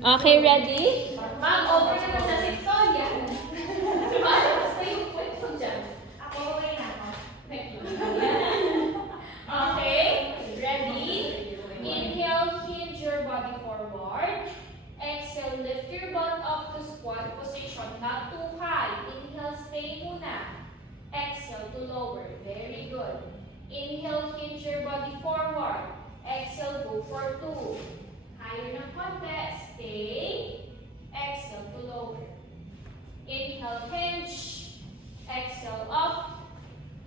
Okay, ready? Ma'am, over naman sa Victoria. Basta yung kwento dyan. Ako, okay na ako. Okay, ready? Inhale, hinge your body forward. Exhale, lift your butt up to squat position, not too high. Inhale, stay muna. Exhale to lower. Very good. Inhale, hinge your body forward. Exhale, go for 2. Higher ng konti. Stay. Exhale to lower. Inhale, hinge. Exhale, up.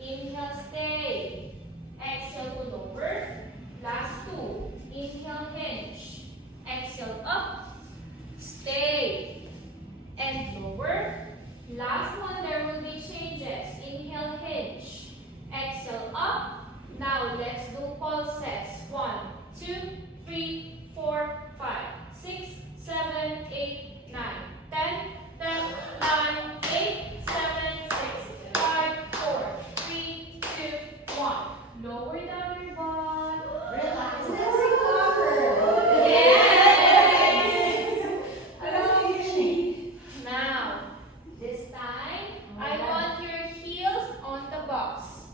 Inhale, stay. Exhale to lower. Last 2. Inhale, hinge. Exhale, up. Stay. And lower. Last one, there will be changes. Inhale, hinge. Exhale, up. Now, let's do pulses. 1, 2, 3, 4, 5, 6, 7, 8, 9, 10, 10, 9, 8, 7, 6, 5, 4, 3, 2, 1. Lower down your butt. Relax. Let's recover. Yes! Now, this time, I want your heels on the box.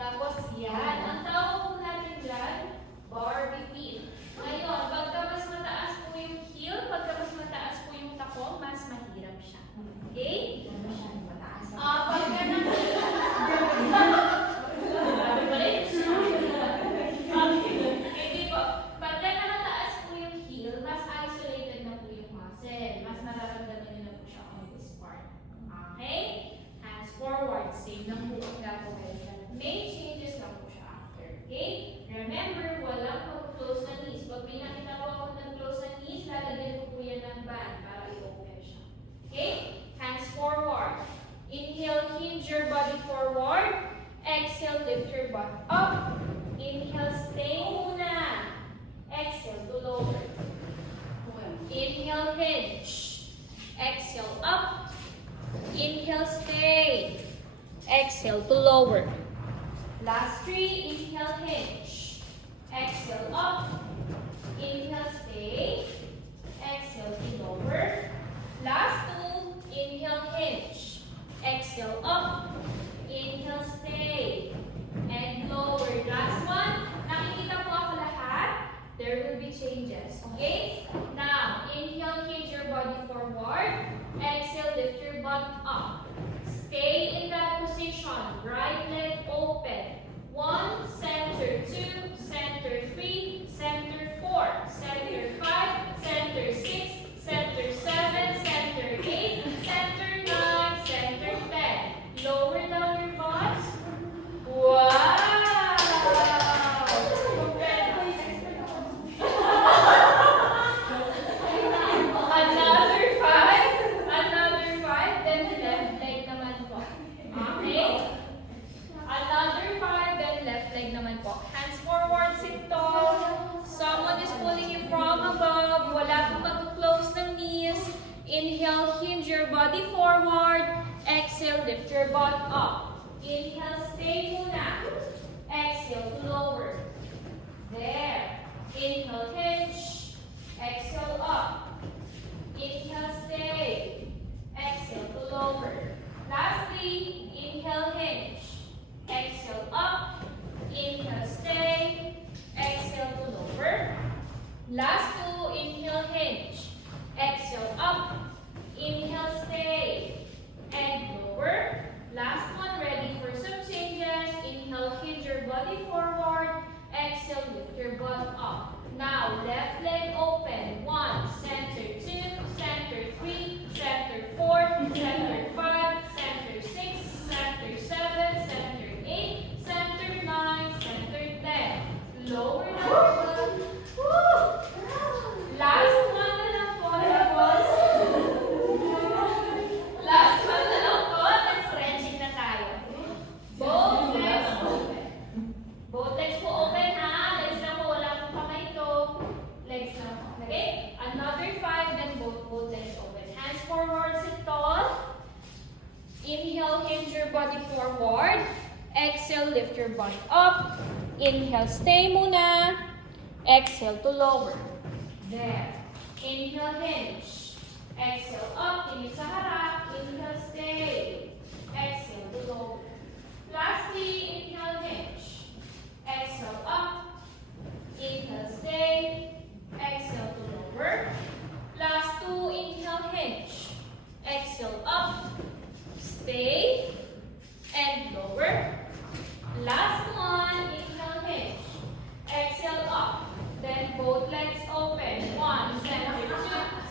Tapos yan. Ang tawag po natin dyan, Barbie feet. Ngayon, pagka mas mataas po yung heel, pagka mas mataas po yung takong, mas mahirap siya. Okay? Pagka Hindi po. Pagka nakataas po yung heel, mas isolated na po yung muscle. Mas nararamdaman nyo na po siya on this part. Okay? Hands forward. Same lang po ang gagawin. May changes lang po siya after. Okay? Remember, walang pag-close na knees. Pag may nakita po ako ng close na knees, lalagyan ko po yan ng band para i-open siya. Okay? Hands forward. Inhale, hinge your body forward. Exhale, lift your butt up. Inhale, stay muna. Exhale to lower. Inhale, hinge. Exhale, up. Inhale, stay. Exhale to lower. Last 3, inhale, hinge. Exhale, up. Inhale, stay. Exhale to lower. Last 2, inhale, hinge. Exhale, up. Inhale, stay. And lower. Last one. Nakikita po ako lahat. There will be changes. Okay? Now, inhale, hinge your body forward. Exhale, lift your butt up. Stay in that position. Right leg open. 1, center 2, center 3, center 4, center 5, center 6, center 7, center 8, center 9, center 10. Lower down your butt. Wow! Another 5, then left leg naman po. Okay? Another 5, then left leg naman po. Hands forward, sit tall. Someone is pulling you from above. Wala pong mag-close ng knees. Inhale, hinge your body forward. Exhale, lift your butt up. Inhale, stay muna. Exhale to lower. There. Inhale, hinge. Exhale, up. Inhale, stay. Exhale to lower. Lastly, inhale, hinge. Exhale, up. Inhale, stay. Exhale to lower. Last 2, inhale, hinge. Exhale, up. Inhale, stay. And lower. Last one, ready for some changes. Inhale, hinge your body forward. Exhale, lift your butt up. Now, left leg open. 1, center 2, center 3, center 4, center 5, center 6, center 7, center 8, center 9, center 10. Lower down. Last one na lang po, tapos. Last one na lang po, then stretching na tayo. Both legs open. Both legs po open ha. Legs na po, wala pong kamay ito. Legs na po. Okay? Another 5, then both legs open. Hands forward, sit tall. Inhale, hinge your body forward. Exhale, lift your butt up. Inhale, stay muna. Exhale to lower. There. Inhale, hinge. Exhale, up. Tingin sa harap. Inhale, stay. Exhale, to lower. Lastly, inhale, hinge. Exhale, up. Inhale, stay. Exhale, to lower. Last two, inhale, hinge. Exhale, up. Stay. And lower. Last one, inhale, hinge. Exhale, up. Then both legs open. 1, center 2,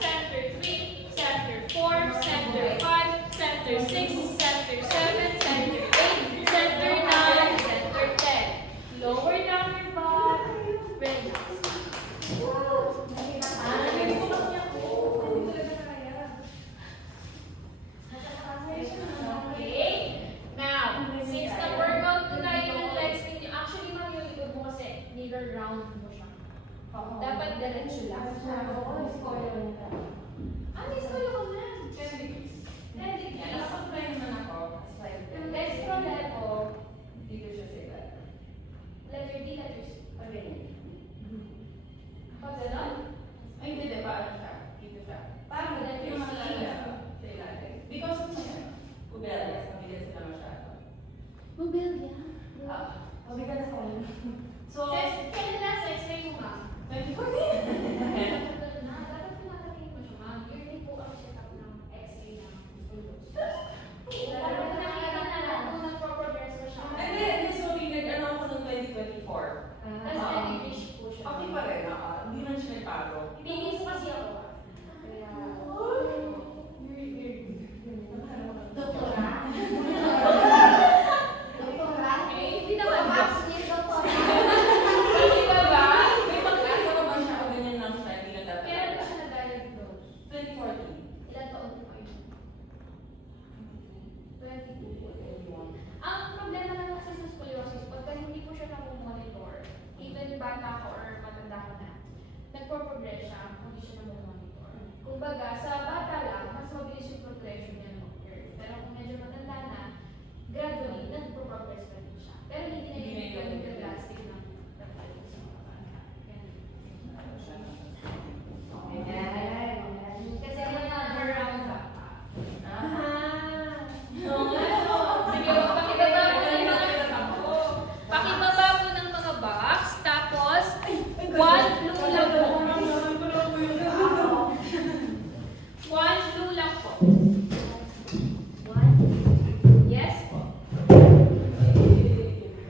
center 3, center 4, center 5, center 6, center 7, center 8, center 9, center 10. Lower down your butt. Relax. Okay. Now, since na-workout ko na yung legs ninyo, actually, ma'am, yung likod mo kasi, round mo siya. Dapat diretso lang. Ano is ko lang? 10 degrees. 10 degrees. Yung dextro level, letter D, letter C. Pag ganon, parang letter C. Mobilya. So, Kailan last explain mo, ma'am? 2014. Dapat pinakatingin mo siya, ma'am. Yearly po ang check-up ng X-ray ng ulos. Parang nakita na lang kung nagpo-progress pa siya. Hindi, sorry, nag-ano ako noong 2024. Tapos nag-reach po siya. Okay pa rin, hindi man siya nagbago. Ibigay mo kasi ako. Doktora? Doktora? Hindi naman. Max ni doktora. Hindi ba ba? May pag-asa ko ba siya o ganyan lang siya, hindi na dapat. Kailan ba siya na-diagnose? 2014. Ilan taon po kayo? 22 po. 21. Ang problema lang kasi sa scoliosis, pagka hindi po siya na-monitor, even bata ko or matanda ko na, nagpo-progress siya, hindi siya na-monitor. Kumbaga, sa bata lang, mas mabilis yung progression niya ng curve. Pero kung medyo matanda na, gradually, nagpo-progress pa din siya. Pero hindi na Hindi yung na yun. drastic ng pagdating sa mga bata. Ganun. Ano siya? Kasi another round pa. Ah. Sige, pakibaba po ng mga pakibaba po ng mga box, tapos one blue lang po. One blue lang po. Yes po.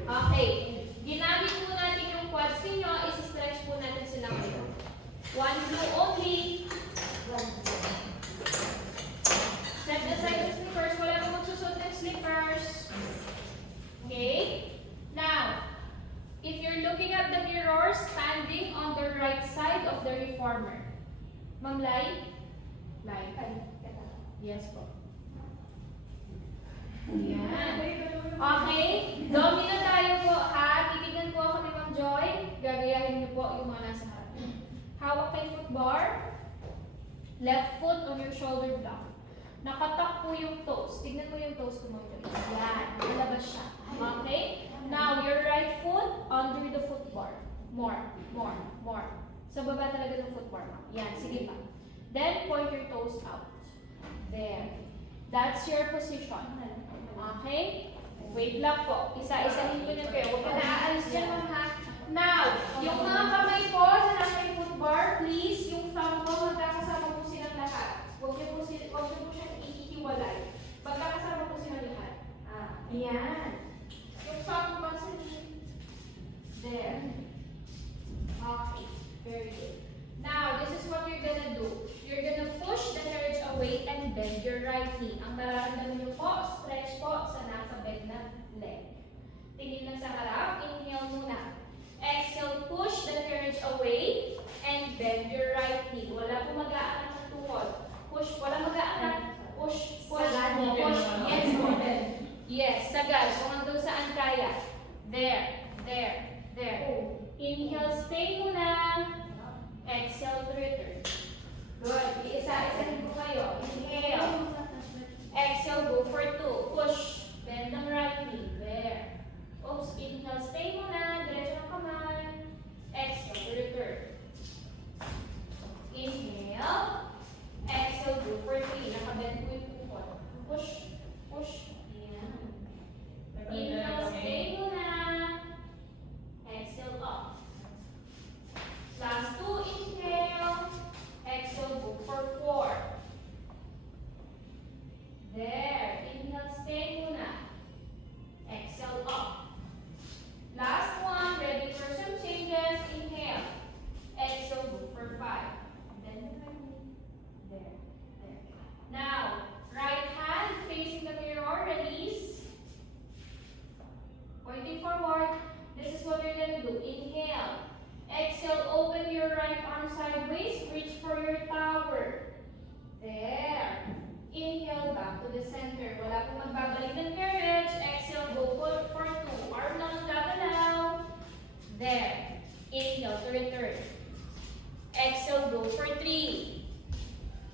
Okay. Ginamit po natin yung quads ninyo, isi-stretch po natin sila ngayon. One blue only. Set aside the slippers. Wala kang magsusot ng slippers. Okay? Now, if you're looking at the mirror, standing on the right side of the reformer. Ma'am Lai? Lai. Yes po. Yan. Okay? Domino tayo po, ha? Titignan po ako ni Ma'am Joy. Gagayahin niyo po yung mga nasa harap. Hawak kayo foot bar. Left foot on your shoulder block. Nakatak po yung toes. Tignan mo yung toes ko, Ma'am Joy. Yan. Malabas siya. Okay? Now, your right foot under the foot bar. More. Sa baba talaga ng foot bar, ma'am. Yan. Sige pa. Then, point your toes out. There. That's your position. Okay? Wait lang po. Isa-isahin ko na kayo. Huwag ka na aalis dyan, ma'am, ha? Now, yung mga kamay po sa nasa yung foot bar, please, yung thumb ko, magkakasama po silang lahat. Huwag niyo po siyang ihiwalay. Magkakasama po silang lahat. Ayan. Yung thumb mo sa there. Okay. Very good. Now, this is what you're gonna do. You're gonna push the carriage away and bend your right knee. Ang nararamdaman niyo po, stretch po sa nasa bend na leg. Tingin lang sa harap. Inhale muna. Exhale, push the carriage away and bend your right knee. Wala po mag-aangat ng tuhod. Push, wala mag-aangat. Push. Yes, yes, sagad. Kung hanggang saan kaya. There. Inhale, stay muna. Exhale, to return. Good. Iisa-isahin ko kayo. Inhale. Exhale, go for 2. Push. Bend ang right knee. There. Oops. Inhale, stay muna. Diretso ng kamay. Exhale, to return. Inhale.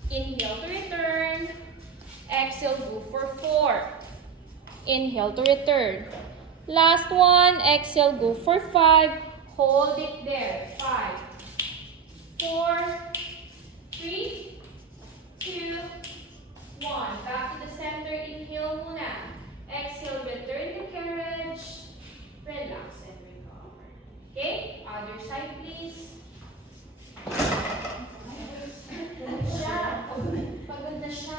Inhale to return. Exhale, go for 4. Inhale to return. Last one, exhale, go for 5. Hold it there. 5, 4, 3, 2, 1. Back to the center. Inhale muna. Exhale, return the carriage. Relax and recover. Okay? Other side, please. Pagod na siya.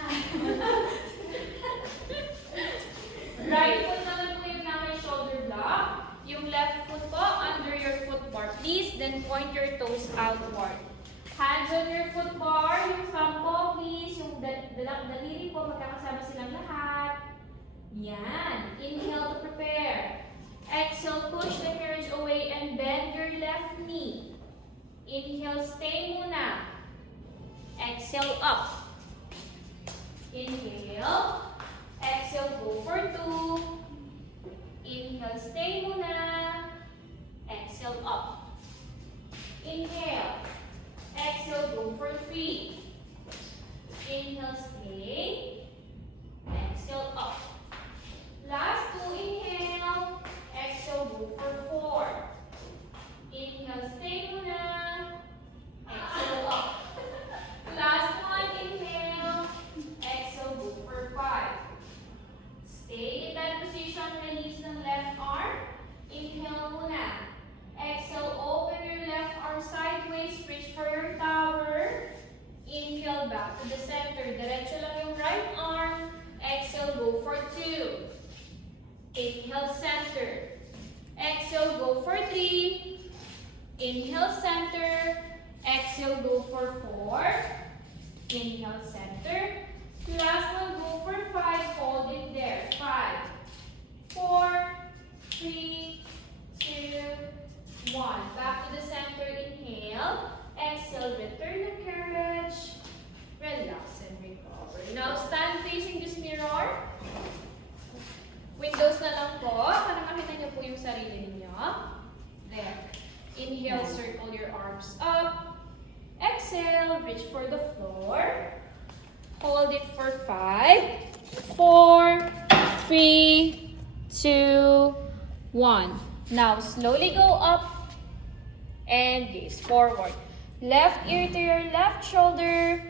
Right foot naman po yung naka shoulder block. Yung left foot po under your foot bar. Please, then point your toes outward. Hands on your foot bar. Yung thumb po, please. Yung daliri po, magkakasama silang lahat. Yan. Inhale to prepare. Exhale, push the carriage away and bend your left knee. Inhale, stay muna. Exhale, up. Inhale. Exhale, go for 2. Inhale, stay muna. Exhale, up. Inhale. Exhale, go for 3. Inhale, stay. Exhale, up. Last 2, inhale. Exhale, go for 4. Inhale, stay muna. Exhale, up. Last one, inhale. Exhale, go for 5. Stay in that position, release ng left arm. Inhale muna. Exhale, open your left arm sideways, reach for your tower. Inhale, back to the center. Diretso lang yung right arm. Exhale, go for 2. Inhale, center. Exhale, go for 3. Inhale, center. Exhale, go for 4. Inhale, center. Last one, go for 5. Hold it there. 5, 4, 3, 2, 1. Back to the center. Inhale. Exhale, return the carriage. Relax and recover. Now, stand facing this mirror. Windows na lang po, para makita niyo po yung sarili ninyo. There. Inhale, circle your arms up. Exhale, reach for the floor. Hold it for 5, 4, 3, 2, 1. Now, slowly go up and gaze forward. Left ear to your left shoulder.